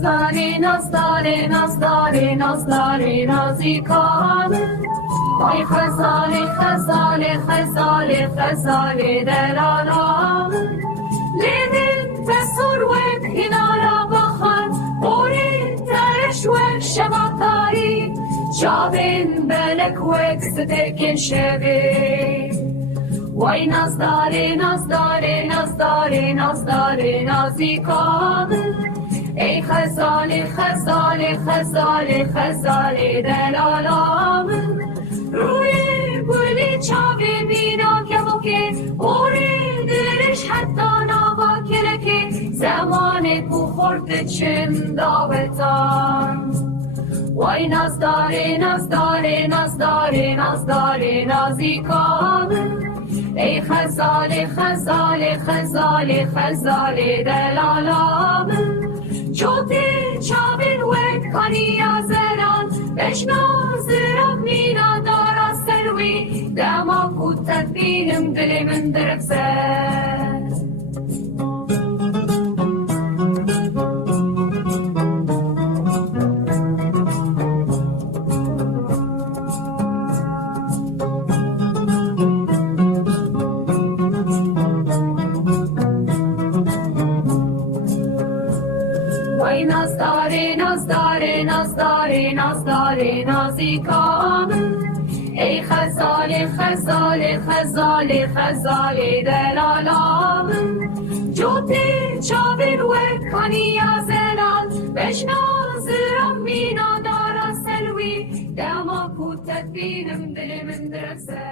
نازداری نازداری نازداری نازداری نازیکانه وای خزالی خزالی خزالی خزالی دلالامه لیدین تسور وید اینارا بخن اوری ترش وید شباتاری جابین بلک وید ستکن شبی وای نازداری نازداری نازداری نازداری نازیکانه ای خزالی خزالی خزالی خزالی دلالامه روی گلی چاوی بینا که بکه اوری دلش حتی نابا که زمان کو خورد چند داوتان وای نازداری نازداری نازداری نازداری نازیکانه ای خزالی خزالی خزالی خزالی دلالامه جوتی چاوین وید کانی آزران بشناز ربینا دارا سلوی دما کو تدبینم دلی من درفزه وای نازداری نازداری نازداری نازداری نازیکانه ای خزالی خزالی خزالی خزالی دلالامه جوتی چاوین وید کنی آزران بشناز ربینا دارا سلوی دما کو تدبینم دل من درسه